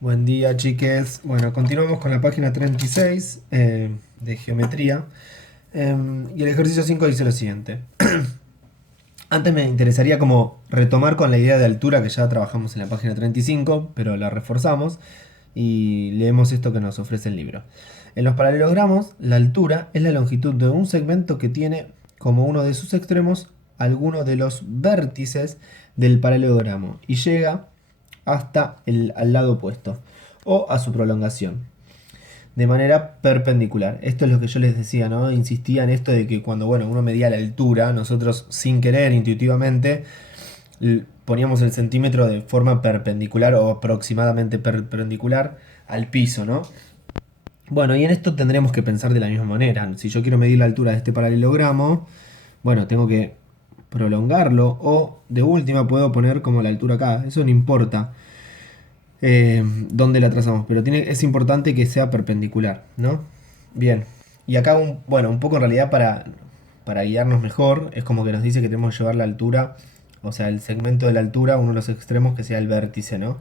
Buen día, chiques. Bueno, continuamos con la página 36 de geometría. Y el ejercicio 5 dice lo siguiente. Antes me interesaría como retomar con la idea de altura que ya trabajamos en la página 35, pero la reforzamos y leemos esto que nos ofrece el libro. En los paralelogramos, la altura es la longitud de un segmento que tiene como uno de sus extremos alguno de los vértices del paralelogramo y llega hasta al lado opuesto o a su prolongación de manera perpendicular. Esto es lo que yo les decía, ¿no? Insistía en esto de que cuando uno medía la altura, nosotros sin querer, intuitivamente, poníamos el centímetro de forma perpendicular o aproximadamente perpendicular al piso, ¿no? Bueno, y en esto tendremos que pensar de la misma manera. Si yo quiero medir la altura de este paralelogramo, bueno, tengo que prolongarlo o de última puedo poner como la altura acá. Eso no importa dónde la trazamos, pero es importante que sea perpendicular, ¿no? Bien, y acá un poco en realidad para guiarnos mejor, es como que nos dice que tenemos que llevar la altura, o sea, el segmento de la altura, uno de los extremos que sea el vértice, ¿no?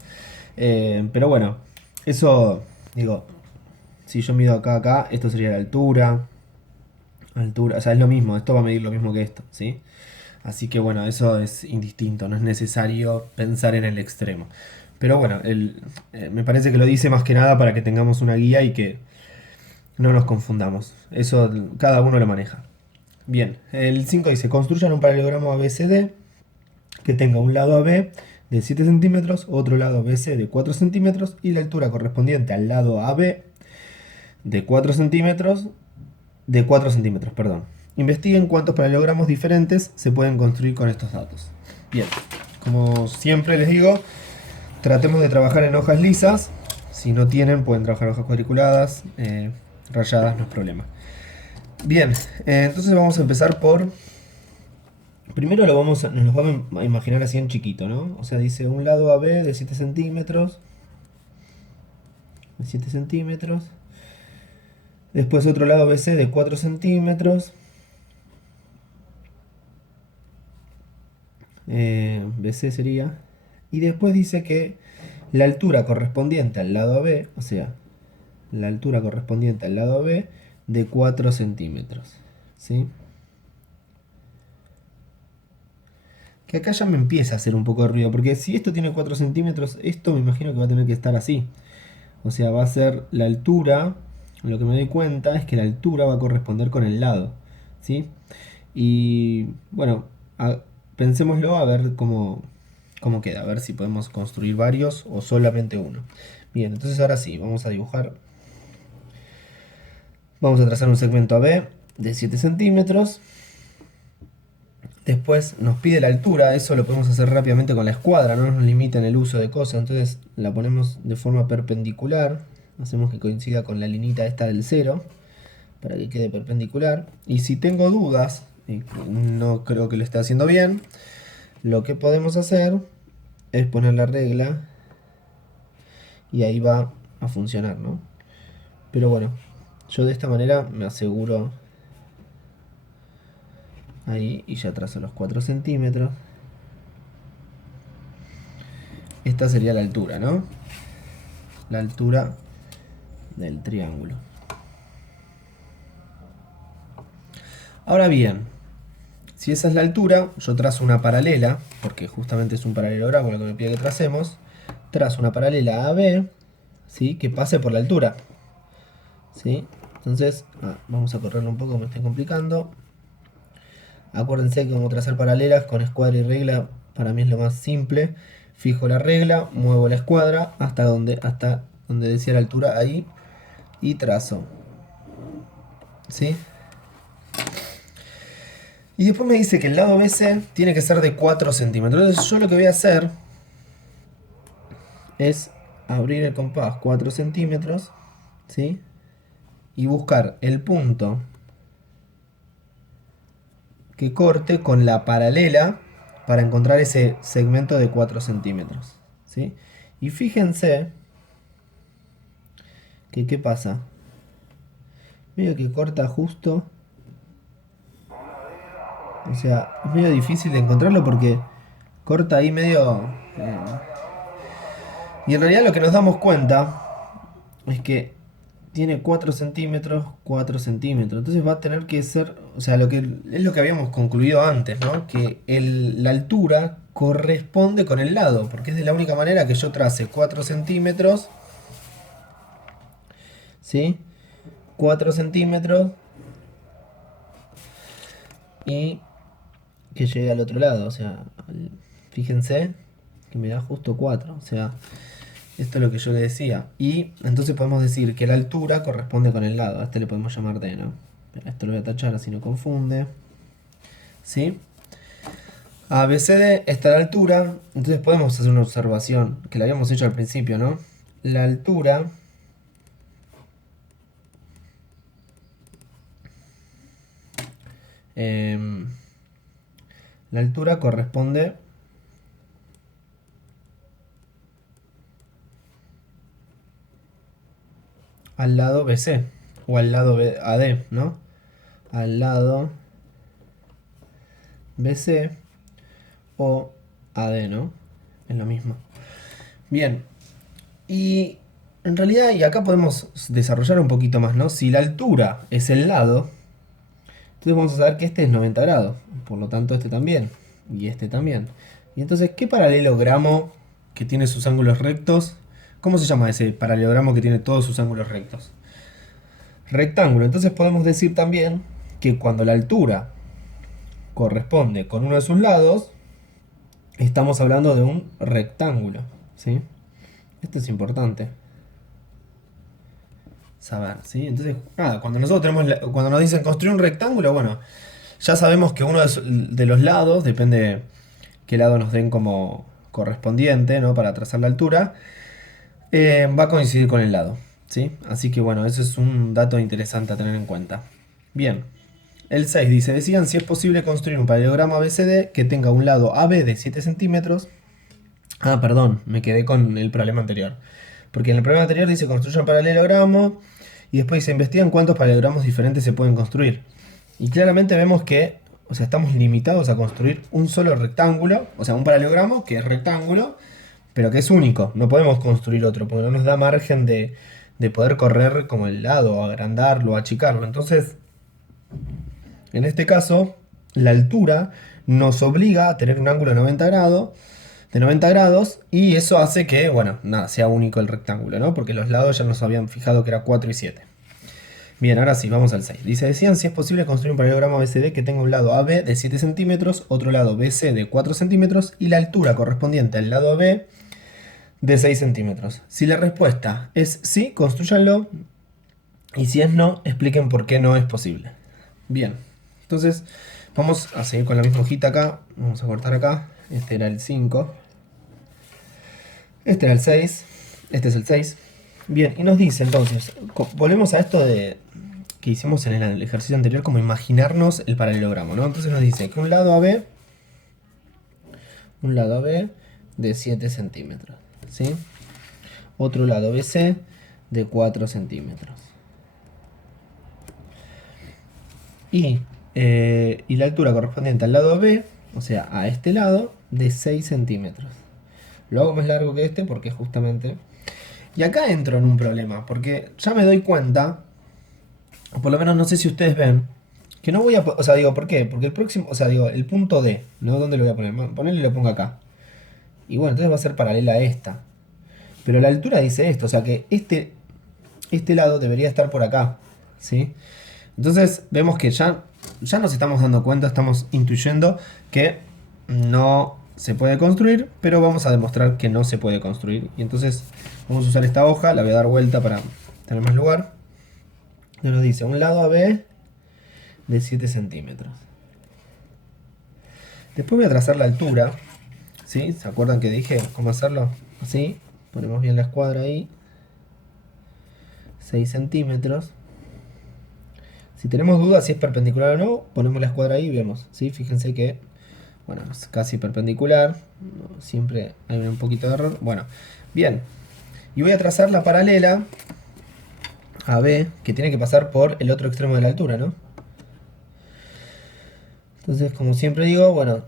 Pero bueno, eso, digo, si yo mido acá, esto sería la altura, o sea, es lo mismo, esto va a medir lo mismo que esto, ¿sí? Así que bueno, eso es indistinto, no es necesario pensar en el extremo. Pero bueno, me parece que lo dice más que nada para que tengamos una guía y que no nos confundamos. Eso cada uno lo maneja. Bien, el 5 dice, construyan un paralelogramo ABCD que tenga un lado AB de 7 centímetros, otro lado BC de 4 centímetros y la altura correspondiente al lado AB de 4 centímetros, perdón. Investiguen cuántos paralelogramos diferentes se pueden construir con estos datos. Bien, como siempre les digo, tratemos de trabajar en hojas lisas. Si no tienen, pueden trabajar en hojas cuadriculadas, rayadas, no es problema. Bien, entonces vamos a empezar por... Primero nos lo vamos a imaginar así en chiquito, ¿no? O sea, dice un lado AB de 7 centímetros. De 7 centímetros. Después otro lado BC de 4 centímetros. BC sería. Y después dice que la altura correspondiente al lado AB, o sea, la altura correspondiente al lado AB de 4 centímetros. ¿Sí? Que acá ya me empieza a hacer un poco de ruido, porque si esto tiene 4 centímetros, esto me imagino que va a tener que estar así. O sea, va a ser la altura, lo que me doy cuenta es que la altura va a corresponder con el lado. ¿Sí? Y bueno, pensémoslo a ver cómo queda, a ver si podemos construir varios o solamente uno. Bien, entonces ahora sí, vamos a dibujar. Vamos a trazar un segmento AB de 7 centímetros. Después nos pide la altura, eso lo podemos hacer rápidamente con la escuadra, no nos limita en el uso de cosas, entonces la ponemos de forma perpendicular, hacemos que coincida con la linita esta del 0, para que quede perpendicular. Y si tengo dudas, y no creo que lo esté haciendo bien, lo que podemos hacer es poner la regla y ahí va a funcionar, ¿no? Pero bueno, yo de esta manera me aseguro ahí y ya trazo los 4 centímetros. Esta sería la altura, ¿no? La altura del triángulo. Ahora bien, si esa es la altura, yo trazo una paralela, porque justamente es un paralelogramo lo que me pide que tracemos. Trazo una paralela a B, ¿sí? Que pase por la altura. ¿Sí? Entonces, vamos a correrlo un poco, me estoy complicando. Acuérdense que como trazar paralelas con escuadra y regla para mí es lo más simple. Fijo la regla, muevo la escuadra hasta donde decía la altura ahí y trazo. ¿Sí? Y después me dice que el lado BC tiene que ser de 4 centímetros. Entonces yo lo que voy a hacer es abrir el compás 4 centímetros, ¿sí? Y buscar el punto que corte con la paralela para encontrar ese segmento de 4 centímetros, ¿sí? Y fíjense que ¿qué pasa? Medio que corta justo. O sea, es medio difícil de encontrarlo porque corta ahí medio Y en realidad lo que nos damos cuenta es que tiene 4 centímetros, 4 centímetros. Entonces va a tener que ser, o sea, es lo que habíamos concluido antes, ¿no? Que la altura corresponde con el lado, porque es de la única manera que yo trace 4 centímetros, ¿sí? 4 centímetros y que llegue al otro lado, o sea, fíjense que me da justo 4, o sea, esto es lo que yo le decía. Y entonces podemos decir que la altura corresponde con el lado. A este le podemos llamar D, ¿no? Esto lo voy a tachar así no confunde. ¿Sí? ABCD está a la altura. Entonces podemos hacer una observación que la habíamos hecho al principio, ¿no? La altura la altura corresponde al lado BC o al lado AD, ¿no? Al lado BC o AD, ¿no? Es lo mismo. Bien. Y en realidad, y acá podemos desarrollar un poquito más, ¿no? Si la altura es el lado, entonces vamos a saber que este es 90 grados. Por lo tanto, este también. Y este también. Y entonces, ¿qué paralelogramo que tiene sus ángulos rectos? ¿Cómo se llama ese paralelogramo que tiene todos sus ángulos rectos? Rectángulo. Entonces podemos decir también que cuando la altura corresponde con uno de sus lados, estamos hablando de un rectángulo, ¿sí? Esto es importante saber, ¿sí? Entonces, nada, cuando nosotros cuando nos dicen construir un rectángulo, bueno, ya sabemos que uno de los lados, depende qué lado nos den como correspondiente, ¿no? Para trazar la altura, va a coincidir con el lado, ¿sí? Así que bueno, eso es un dato interesante a tener en cuenta. Bien, el 6 dice, decían si es posible construir un paralelogramo ABCD que tenga un lado AB de 7 centímetros. Ah, perdón, me quedé con el problema anterior. Porque en el problema anterior dice construyan paralelogramo y después se investigan cuántos paralelogramos diferentes se pueden construir. Y claramente vemos que, o sea, estamos limitados a construir un solo rectángulo, o sea, un paralelogramo que es rectángulo, pero que es único. No podemos construir otro, porque no nos da margen de poder correr como el lado, agrandarlo, achicarlo. Entonces, en este caso, la altura nos obliga a tener un ángulo de 90 grados y eso hace que, bueno, nada, sea único el rectángulo, ¿no? Porque los lados ya nos habían fijado que era 4 y 7. Bien, ahora sí, vamos al 6. Dice, decían si es posible construir un paralelogramo ABCD que tenga un lado AB de 7 centímetros, otro lado BC de 4 centímetros y la altura correspondiente al lado AB de 6 centímetros. Si la respuesta es sí, construyanlo. Y si es no, expliquen por qué no es posible. Bien, entonces vamos a seguir con la misma hojita acá. Vamos a cortar acá. Este era el 5. Este era el 6. Este es el 6. Bien, y nos dice entonces, volvemos a esto que hicimos en el ejercicio anterior, como imaginarnos el paralelogramo, ¿no? Entonces nos dice que un lado AB de 7 centímetros, ¿sí? Otro lado BC de 4 centímetros. Y la altura correspondiente al lado B, o sea, a este lado, de 6 centímetros. Lo hago más largo que este porque justamente... Y acá entro en un problema, porque ya me doy cuenta, o por lo menos no sé si ustedes ven, que no voy a... O sea, digo, ¿por qué? Porque el próximo, o sea, digo, el punto D, ¿no? ¿Dónde lo voy a poner? Ponerle y lo pongo acá. Y bueno, entonces va a ser paralela a esta. Pero la altura dice esto, o sea que este lado debería estar por acá, ¿sí? Entonces vemos que ya nos estamos dando cuenta, estamos intuyendo que no se puede construir, pero vamos a demostrar que no se puede construir. Y entonces vamos a usar esta hoja, la voy a dar vuelta para tener más lugar. Y nos dice un lado AB de 7 centímetros. Después voy a trazar la altura, ¿sí? ¿Se acuerdan que dije cómo hacerlo? Así, ponemos bien la escuadra ahí. 6 centímetros. Si tenemos dudas si es perpendicular o no, ponemos la escuadra ahí y vemos, ¿sí? Fíjense que, bueno, es casi perpendicular, siempre hay un poquito de error. Bueno, bien, y voy a trazar la paralela a B, que tiene que pasar por el otro extremo de la altura, ¿no? Entonces, como siempre digo, bueno,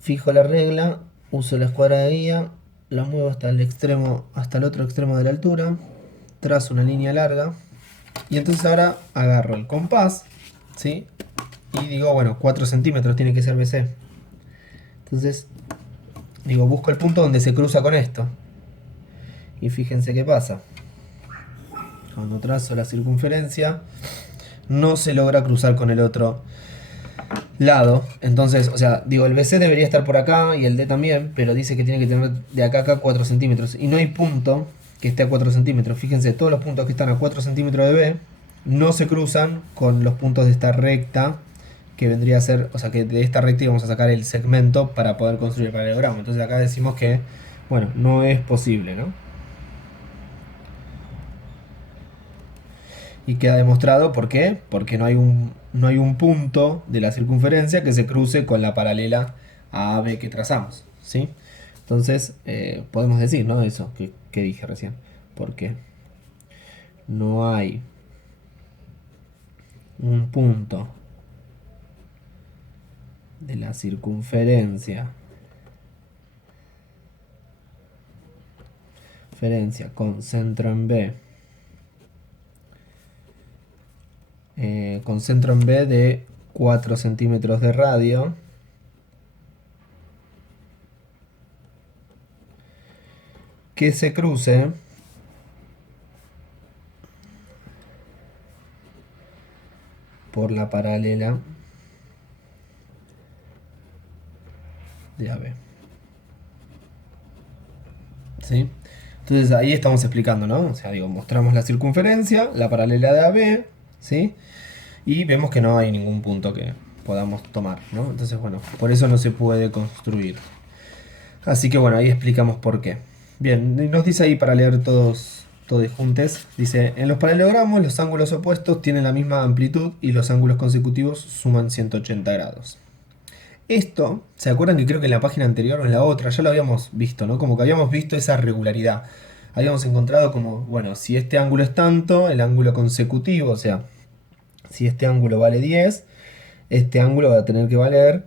fijo la regla, uso la escuadra de guía la muevo hasta el extremo, hasta el otro extremo de la altura, trazo una línea larga y entonces ahora agarro el compás, ¿sí? Y digo, bueno, 4 centímetros tiene que ser BC. Entonces, digo, busco el punto donde se cruza con esto. Y fíjense qué pasa. Cuando trazo la circunferencia, no se logra cruzar con el otro lado. Entonces, o sea, digo, el BC debería estar por acá y el D también, pero dice que tiene que tener de acá a acá 4 centímetros. Y no hay punto que esté a 4 centímetros. Fíjense, todos los puntos que están a 4 centímetros de B no se cruzan con los puntos de esta recta, que vendría a ser, o sea, que de esta recta íbamos a sacar el segmento para poder construir el paralelogramo. Entonces acá decimos que, bueno, no es posible, ¿no? Y queda demostrado, ¿por qué? Porque no hay un punto de la circunferencia que se cruce con la paralela a AB que trazamos, ¿sí? Entonces, podemos decir, ¿no? Eso que dije recién. Porque no hay un punto de la circunferencia con centro en B, con centro en B de 4 centímetros de radio, que se cruce por la paralela de AB. ¿Sí? Entonces ahí estamos explicando, ¿no? O sea, digo, mostramos la circunferencia, la paralela de AB, ¿sí? Y vemos que no hay ningún punto que podamos tomar, ¿no? Entonces, bueno, por eso no se puede construir. Así que bueno, ahí explicamos por qué. Bien, nos dice ahí para leer todos juntos. Dice, en los paralelogramos los ángulos opuestos tienen la misma amplitud y los ángulos consecutivos suman 180 grados. Esto, ¿se acuerdan que creo que en la página anterior o en la otra ya lo habíamos visto, ¿no? Como que habíamos visto esa regularidad. Habíamos encontrado como, bueno, si este ángulo es tanto, el ángulo consecutivo, o sea, si este ángulo vale 10, este ángulo va a tener que valer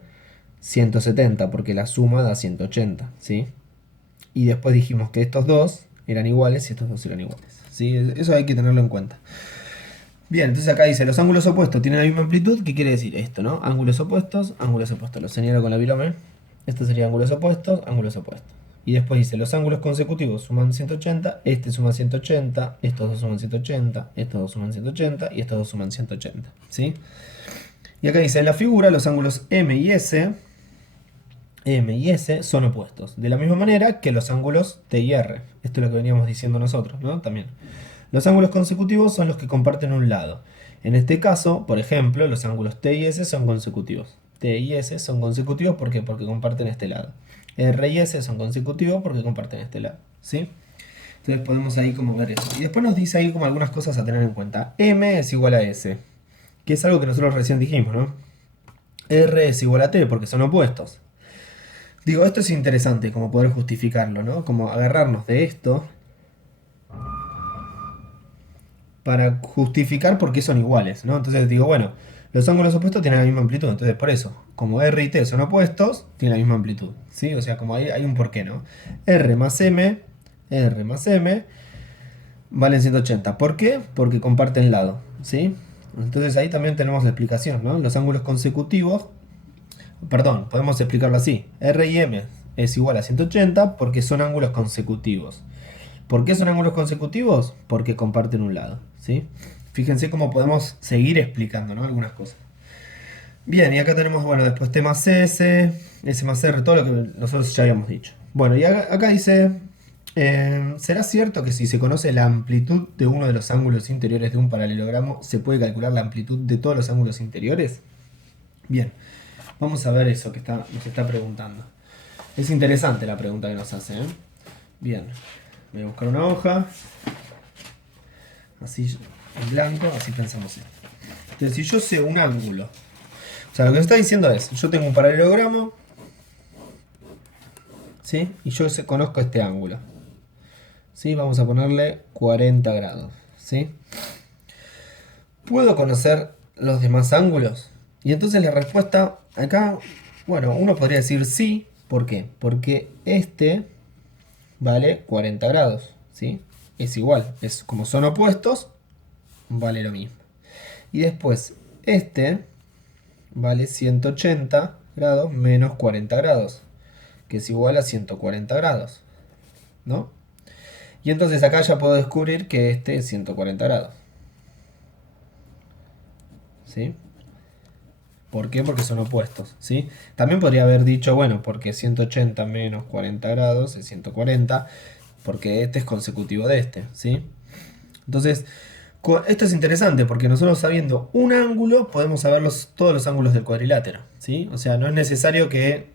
170, porque la suma da 180, ¿sí? Y después dijimos que estos dos eran iguales y estos dos eran iguales, ¿sí? Eso hay que tenerlo en cuenta. Bien, entonces acá dice, los ángulos opuestos tienen la misma amplitud. ¿Qué quiere decir esto, no? Ángulos opuestos, ángulos opuestos. Lo señalo con la virome. Estos serían ángulos opuestos, ángulos opuestos. Y después dice, los ángulos consecutivos suman 180, este suma 180, estos dos suman 180, estos dos suman 180 y estos dos suman 180, ¿sí? Y acá dice, en la figura los ángulos M y S son opuestos. De la misma manera que los ángulos T y R. Esto es lo que veníamos diciendo nosotros, ¿no? También. Los ángulos consecutivos son los que comparten un lado. En este caso, por ejemplo, los ángulos T y S son consecutivos. T y S son consecutivos ¿por qué? Porque comparten este lado. R y S son consecutivos porque comparten este lado, ¿sí? Entonces podemos ahí como ver eso. Y después nos dice ahí como algunas cosas a tener en cuenta. M es igual a S, que es algo que nosotros recién dijimos, ¿no? R es igual a T porque son opuestos. Digo, esto es interesante como poder justificarlo, ¿no? Como agarrarnos de esto para justificar por qué son iguales, ¿no? Entonces digo, bueno, los ángulos opuestos tienen la misma amplitud, entonces por eso, como R y T son opuestos, tienen la misma amplitud, ¿sí? O sea, como hay un porqué, ¿no? R más M valen 180. ¿Por qué? Porque comparten lado, ¿sí? Entonces ahí también tenemos la explicación, ¿no? Los ángulos consecutivos, perdón, podemos explicarlo así. R y M es igual a 180 porque son ángulos consecutivos. ¿Por qué son ángulos consecutivos? Porque comparten un lado, ¿sí? Fíjense cómo podemos seguir explicando, ¿no? Algunas cosas. Bien, y acá tenemos, bueno, después T más S, S más R, todo lo que nosotros ya habíamos dicho. Bueno, y acá dice, ¿será cierto que si se conoce la amplitud de uno de los ángulos interiores de un paralelogramo, se puede calcular la amplitud de todos los ángulos interiores? Bien, vamos a ver eso que nos está preguntando. Es interesante la pregunta que nos hace, ¿eh? Bien, voy a buscar una hoja, así en blanco, así pensamos esto. Entonces, si yo sé un ángulo, o sea, lo que nos está diciendo es, yo tengo un paralelogramo, ¿sí? Y yo conozco este ángulo, ¿sí? Vamos a ponerle 40 grados, ¿sí? ¿Puedo conocer los demás ángulos? Y entonces la respuesta acá, bueno, uno podría decir sí. ¿Por qué? Porque este vale 40 grados, ¿sí? Es igual, es como son opuestos, vale lo mismo. Y después, este vale 180 grados menos 40 grados, que es igual a 140 grados, ¿no? Y entonces acá ya puedo descubrir que este es 140 grados, ¿sí? ¿Por qué? Porque son opuestos, ¿sí? También podría haber dicho, bueno, porque 180 menos 40 grados es 140, porque este es consecutivo de este, ¿sí? Entonces, esto es interesante porque nosotros sabiendo un ángulo podemos saber todos los ángulos del cuadrilátero, ¿sí? O sea, no es necesario que,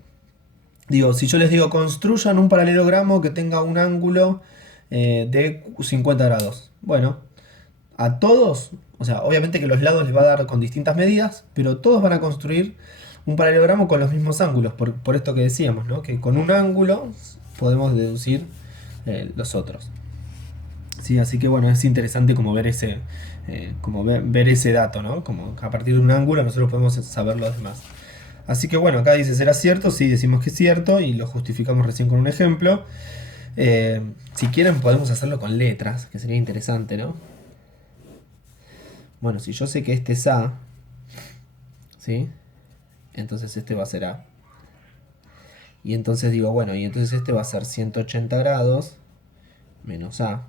digo, si yo les digo construyan un paralelogramo que tenga un ángulo de 50 grados. Bueno, a todos, o sea, obviamente que los lados les va a dar con distintas medidas, pero todos van a construir un paralelogramo con los mismos ángulos, por esto que decíamos, ¿no? Que con un ángulo podemos deducir los otros. Sí, así que bueno, es interesante como ver ese, ver ese dato, ¿no? Como que a partir de un ángulo nosotros podemos saber los demás. Así que bueno, acá dice, ¿será cierto? Sí, decimos que es cierto y lo justificamos recién con un ejemplo. Si quieren podemos hacerlo con letras, que sería interesante, ¿no? Bueno, si yo sé que este es A, ¿sí? Entonces este va a ser A. Y entonces digo, bueno, y entonces este va a ser 180 grados menos A,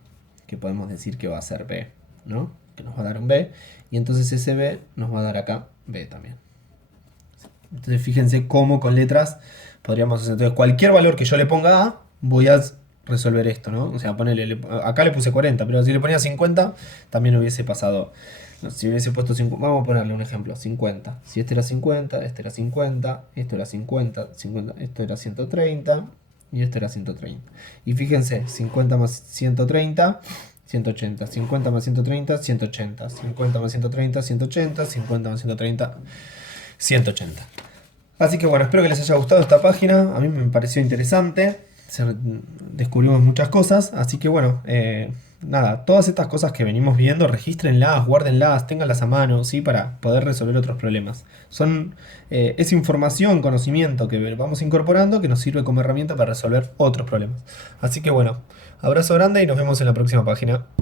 que podemos decir que va a ser B, ¿no? Que nos va a dar un B. Y entonces ese B nos va a dar acá B también. Entonces fíjense cómo con letras podríamos hacer. Entonces cualquier valor que yo le ponga A, voy a resolver esto, ¿no? O sea, acá le puse 40, pero si le ponía 50, también hubiese pasado. Si hubiese puesto 50, vamos a ponerle un ejemplo, 50. Si este era 50, este era 50, esto era 50, 50, esto era 130 y esto era 130. Y fíjense, 50 más 130, 180. 50 más 130, 180. 50 más 130, 180. 50 más 130, 180. Así que bueno, espero que les haya gustado esta página. A mí me pareció interesante. Descubrimos muchas cosas. Así que bueno, nada, todas estas cosas que venimos viendo, regístrenlas, guárdenlas, ténganlas a mano, ¿sí? Para poder resolver otros problemas. Es información, conocimiento que vamos incorporando que nos sirve como herramienta para resolver otros problemas. Así que bueno, abrazo grande y nos vemos en la próxima página.